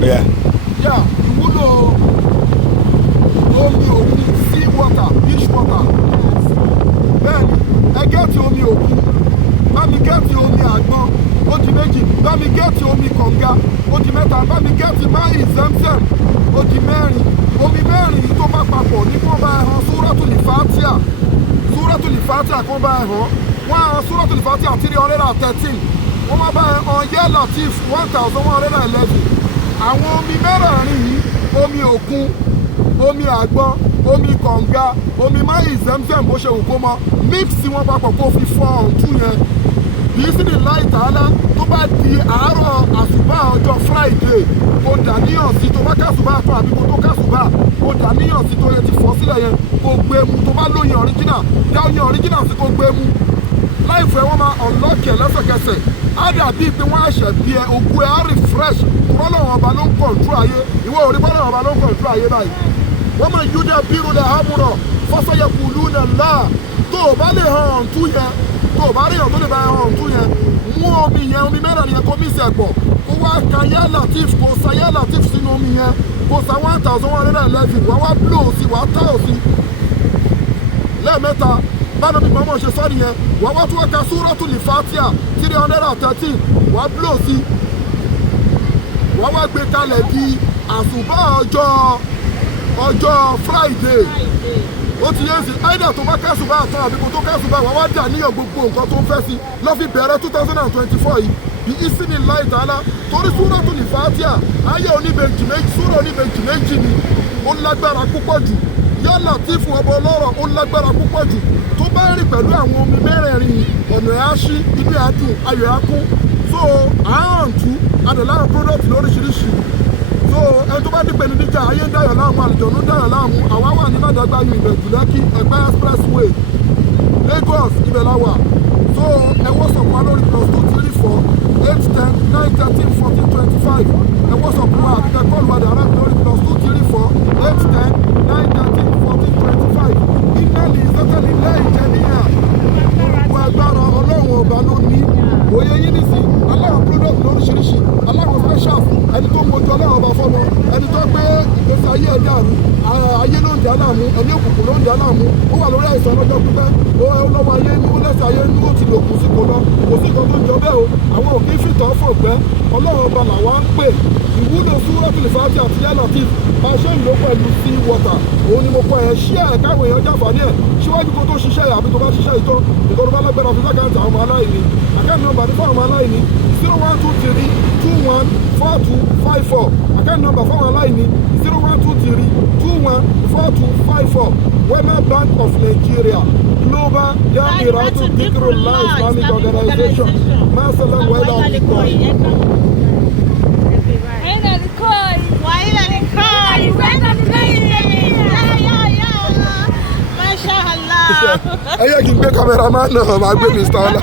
Yeah. Yeah, ìwúlò omi òkun, sea water, beach water. Bẹ́ẹ̀ni, ẹ gẹ́ẹ̀tì omi òkun, bá mi gẹ́ẹ̀tì omi àgbọn, ó di méjì, bá mi gẹ́ẹ̀tì omi kànga, ó di mẹ́ta, bá mi gẹ́ẹ̀tì máì Zemzem, ó di mẹ́rin. Omi mẹ́rin yìí tó bá papọ̀ ní kó bá ẹ hàn Súratul Fatiha, Súratul Fatiha kó bá ẹ hàn. Wọ́n á hàn Súratul Fatiha 313, wọ́n wá bá ẹ hàn Ya Latif 1111. Àwọn omi mẹ́rẹ̀ẹ̀rin yìí, omi òkun, omi àgbọn, omi kànga, omi máì Zemzem bó ṣe wù kó mọ, mix wọn papọ̀ kó fi fọ ọ̀ǹtún yẹn. Yìí sì ní láì tààlà tó bá di àárọ̀ àsùbá ọjọ́ Friday, kó dàníyàn sí tó bá kásùbá tán àbí kó tó kásùbá, kó dàníyàn sí tó yẹ ti fọ́ sílẹ̀ yẹn, kó gbé mu tó bá lóyin original, dá oyin original sí kó gbé mu. Láìfẹ́ wọ́n máa unlock lẹ́sẹ̀kẹsẹ̀, á dàbí pé wọ́n àṣẹ bí ẹ ògùn ẹ̀ á refresh, Ọlọ́run ọba ló ń control ayé, ìwọ ò rí bọ́lọ́run ọba ló ń control ayé báyìí. Wọ́n máa yúdà bírú lẹ̀ hámúrọ̀ fọ́sọ́yẹ̀kù lúnà láà, tó o bá lè hàn ọ̀ǹtún yẹn, tó o bá rí èèyàn tó lè bá ẹ hàn ọ̀ǹtún yẹn, mú omi yẹn, omi mẹ́rin yẹn kó mí sẹ̀pọ̀, kó wá ka Ya Latif, kó sa Ya Latif sínú omi yẹn, kó sa 1111, wá wá blow sí, wá tọ́ sí lẹ́ẹ̀mẹ́ta. Báwo ni mọ́mọ́ ṣe sọ́ọ̀rì yẹn, wá wá tún wá ka Súratul Fatiha 313, wá blow sí, wá wá gbé kalẹ̀ di àsùbá ọjọ́ Friday. Ó ti yé sí either tó bá kásùbá àtàn àbí kó tó kásùbá, wá wá dà níyàn gbogbo nǹkan tó ń fẹ́ sí lọ́ fi bẹ̀rẹ̀ 2024 yìí bí ìsìn ní láì tààlà. Torí Súratul Fatiha ayé oníbejì méjì, súrà oníbejì méjì ni, ó lágbára púpọ̀ jù. Ya Latif ọba ọlọ́rọ̀, ó lágbára púpọ̀ jù. Tó bá rìn pẹ̀lú àwọn omi mẹ́rẹ̀ẹ̀rin, ọ̀nà ẹ̀ á ṣí, inú ẹ̀ á dùn, ayọ̀ á kún. So àáǹtú adọ̀láwọn product lóríṣiríṣi. So ẹni tó bá dípẹ́ ní níjà, ayé ń dáyọ̀ láàmú, àlùjọ̀nú ń dáyọ̀ láàmú. Àwa wà ní Ládàgbà ní Ìbẹ̀jú Lẹ́kì, Ẹ̀gbẹ́ expressway, Lagos, ibẹ̀ la wà. So ẹ WhatsApp wa lórí +234 810 913 1425. Ẹ WhatsApp wa àti kẹ́ kọ́ọ̀lù wa direct lórí +234 810 913 1425. Ìmẹ́lì ìsẹ́tẹ̀lì lẹ́yìn jẹ́ níyà. Gbogbo agbára Ọlọ́run ọba ló ní. Òye yín nìsín, aláwọ̀ product lóríṣiríṣi, aláwọ̀ special, ẹni tó mojú Ọlọ́run ọba fọ́mọ, ẹni tó gbé ìgbésí ayé ẹ̀dá àrùn, ayé ló ń dá láàmú, ẹni òkùnkùn ló ń dá láàmú, ó wà lórí àìsàn ọlọ́jọ́ pípẹ́, ó lọ́wọ́ ayé ní ó lẹ́sẹ̀ ayé ní ó ti lòkùn sí kò lọ, kò sí nǹkan tó ń jọ bẹ́ẹ̀ o, àwọn òkè fìtọ́ fògbẹ́, Ọlọ́run ọba làwa ń pè. Ìwúlò Súratul Fatiha àti Ya Latif bá ṣe ń lò pẹ̀lú sea water, òun ni mo kọ ẹ̀ ṣí ẹ̀ káwọn èèyàn jàǹfààní ẹ̀ síwájú kó tó ṣiṣẹ́ àbí tó bá ṣiṣẹ́ ìtọ́, ìtọ́jú bá lágbára fi sákàǹtì àwọn ọmọ aláìní. Àkáǹtì nọ́mbà ní fáwọn ọmọ aláìní 0123 21 4254. Àkáǹtì nọ́mbà fáwọn aláìní 0123 21 4254. Wema Bank of Nigeria, Global Dahiratu Dhikrlahi Islamic Organization. Masalam wa ila liqa'i. Ẹ yẹ kí n gbé kámẹ́rámán náà máa gbé Mr. Ọlá.